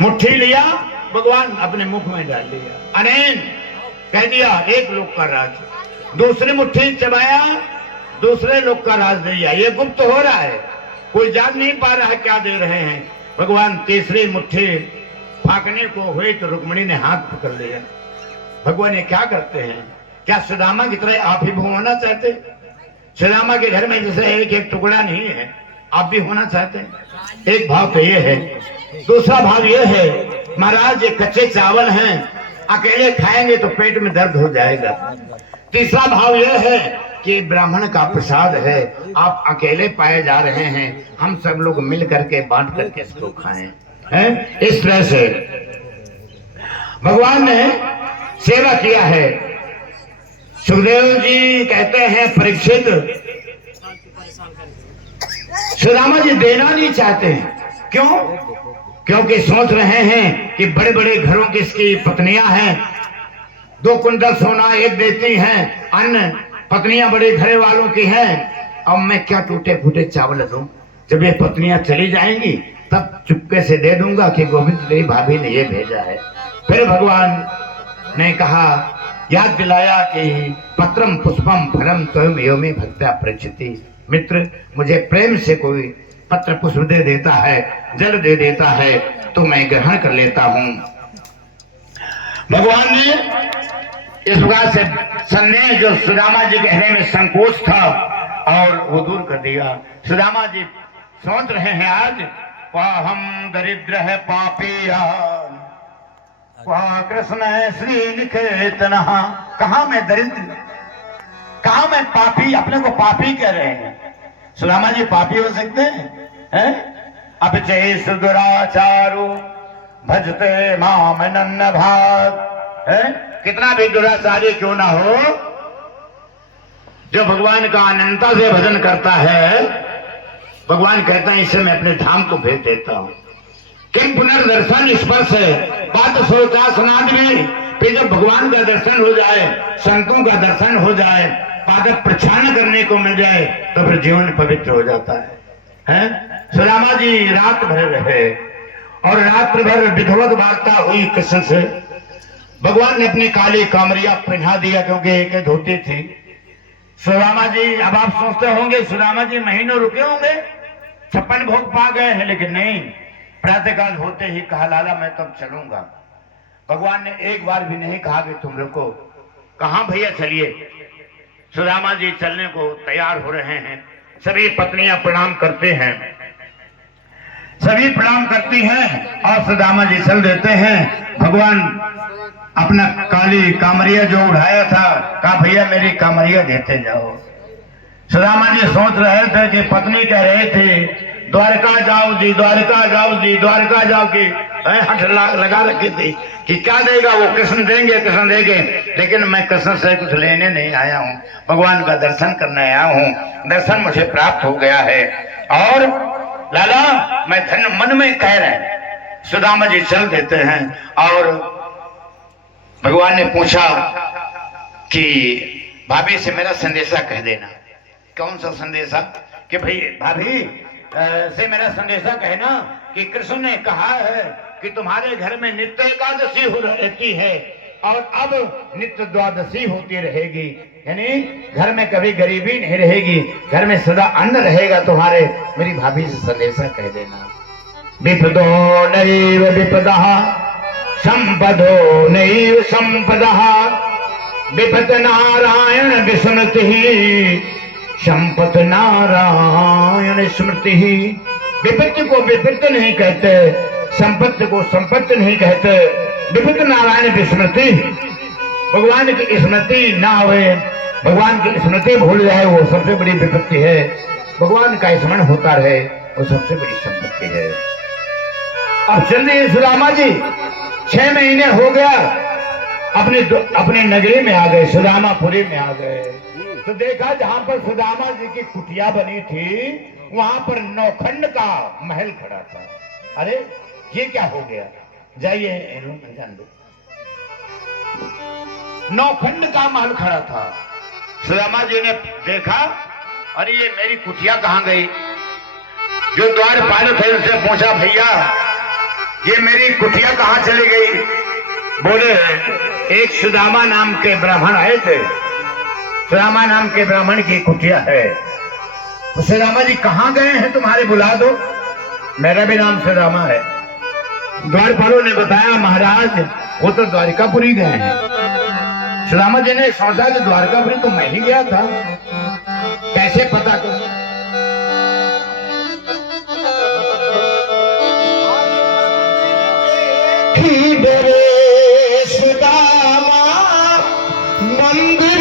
मुट्ठी लिया, भगवान अपने मुख में डाल लिया, अनैन कह दिया एक लोक का राज, दूसरी मुट्ठी चबाया, दूसरे लोक का राज दिया। ये गुप्त हो रहा है, कोई जान नहीं पा रहा है क्या दे रहे हैं। भगवान तीसरी मुट्ठी फाकने को हुई तो रुक्मिणी ने हाथ पकड़ लिया। भगवान ये क्या करते हैं? क्या सुदामा की तरह आप ही होना चाहते? सुदामा के घर में जैसे एक एक टुकड़ा नहीं है, आप भी होना चाहते हैं? एक भाव तो ये है। दूसरा भाव ये है, महाराज ये कच्चे चावल हैं, अकेले खाएंगे तो पेट में दर्द हो जाएगा। तीसरा भाव यह है कि ब्राह्मण का प्रसाद है, आप अकेले पाए जा रहे हैं, हम सब लोग मिल करके बांट करके इसको खाएं, हैं? इस तरह से भगवान ने सेवा किया है। सुखदेव जी कहते हैं परीक्षित, सुदामा जी देना नहीं चाहते हैं। क्यों? क्योंकि सोच रहे हैं कि बड़े बड़े घरों की इसकी पत्नियां हैं, 2 कुंटल सोना एक देती हैं, अन्य पत्नियां बड़े घरे वालों की हैं। अब मैं क्या टूटे फूटे चावल दूं? जब ये पत्नियां चली जाएंगी तब चुपके से दे दूंगा कि गोविंद तेरी भाभी ने ये भेजा है। फिर भगवान ने कहा, याद दिलाया कि पत्रम पुष्पम फलम त्वं यो मे भक्त्या पृच्छति। मित्र, मुझे प्रेम से कोई पत्र पुष्प दे देता है, जल दे देता है तो मैं ग्रहण कर लेता हूं। भगवान ने इस प्रकार से संदेह जो सुदामा जी के हृदय में संकोच था और वो दूर कर दिया। सुदामा जी सोच रहे हैं आज, हम दरिद्र है पापिया, कृष्ण है श्री निकेतन। कहा मैं दरिद्र, कहा मैं पापी, अपने को पापी कह रहे हैं। सुदामा जी पापी हो सकते हैं? अब चेस दुराचारो भजते माम नन्न भाग, कितना भी दुराचारी क्यों ना हो, जो भगवान का अनंता से भजन करता है, भगवान कहता है इसे मैं अपने धाम को भेज देता हूं। किम पुनर्दर्शन स्पर्श है, बात सोचा स्नाद में। फिर जब भगवान का दर्शन हो जाए, संतों का दर्शन हो जाए, पाद प्रक्षालन करने को मिल जाए तो फिर जीवन पवित्र हो जाता है? सुदामा जी रात भर रहे और रात्र भर विधवत वार्ता हुई कृष्ण से। भगवान ने अपनी काली कामरिया पहना दिया क्योंकि एक धोती थी। सुदामा जी, अब आप सोचते होंगे सुदामा जी महीनों रुके होंगे, 56 भोग पा गए हैं, लेकिन नहीं, प्रातःकाल होते ही कहा, लाला मैं तब चलूंगा। भगवान ने एक बार भी नहीं कहा कि तुम रुको। कहां भैया चलिए। सुदामा जी चलने को तैयार हो रहे हैं। सभी पत्नियां प्रणाम करते हैं, सभी प्रणाम करती हैं और सुदामा जी चल देते हैं। भगवान अपना काली कामरिया जो उड़ाया था, कहा भैया मेरी कामरिया देते जाओ। सुदामा जी सोच रहे थे कि पत्नी कह रहे थे द्वारका जाओ जी, द्वारका जाओ जी, द्वारका जाओ की हट लगा रखी थी कि क्या देगा वो, कृष्ण देंगे, कृष्ण देंगे। लेकिन मैं कृष्ण से कुछ लेने नहीं आया हूँ, भगवान का दर्शन करने आया हूँ। दर्शन मुझे प्राप्त हो गया है और लाला मैं धन्य मन में कह रहे हैं। सुदामा जी चल देते हैं और भगवान ने पूछा कि भाभी से मेरा संदेशा कह देना। कौन सा संदेशा? कि भाई भाभी से मेरा संदेशा कहना कि कृष्ण ने कहा है कि तुम्हारे घर में नित्य एकादशी हो रहती है और अब नित्य द्वादशी होती रहेगी, यानी घर में कभी गरीबी नहीं रहेगी, घर में सदा अन्न रहेगा तुम्हारे। मेरी भाभी से संदेशा कह देना। विपदो नैव विपदः संपदो नैव संपदः, विपद नारायण विस्मृतिः संपत नारायण स्मृति। विपत्ति को विपत्ति नहीं कहते, संपत्ति को संपत्ति नहीं कहते, विपद नारायण विस्मृति। भगवान की स्मृति ना होए, भगवान की स्मृति भूल जाए, वो सबसे बड़ी विपत्ति है। भगवान का स्मरण होता रहे, वो सबसे बड़ी संपत्ति है। अब चलिए सुदामा जी 6 महीने हो गया, अपने नगरी में आ गए, सुदामापुरी में आ गए। तो देखा जहां पर सुदामा जी की कुटिया बनी थी वहां पर नौखंड का महल खड़ा था। अरे ये क्या हो गया? जाइए रूम में जान दो। नौखंड का महल खड़ा था। सुदामा जी ने देखा, अरे ये मेरी कुटिया कहां गई? जो द्वारपाल थे उनसे पूछा, भैया ये मेरी कुटिया कहाँ चली गई? बोले एक सुदामा नाम के ब्राह्मण आए थे, सुदामा नाम के ब्राह्मण की कुटिया है। तो सुदामा जी कहाँ गए हैं तुम्हारे, बुला दो। मेरा भी नाम सुदामा है। द्वारपालों ने बताया महाराज वो तो द्वारिकापुरी गए हैं। सुदामा जी ने सोचा कि द्वारकापुरी तो मैं ही गया था, कैसे पता करूं? सुदामा मंदिर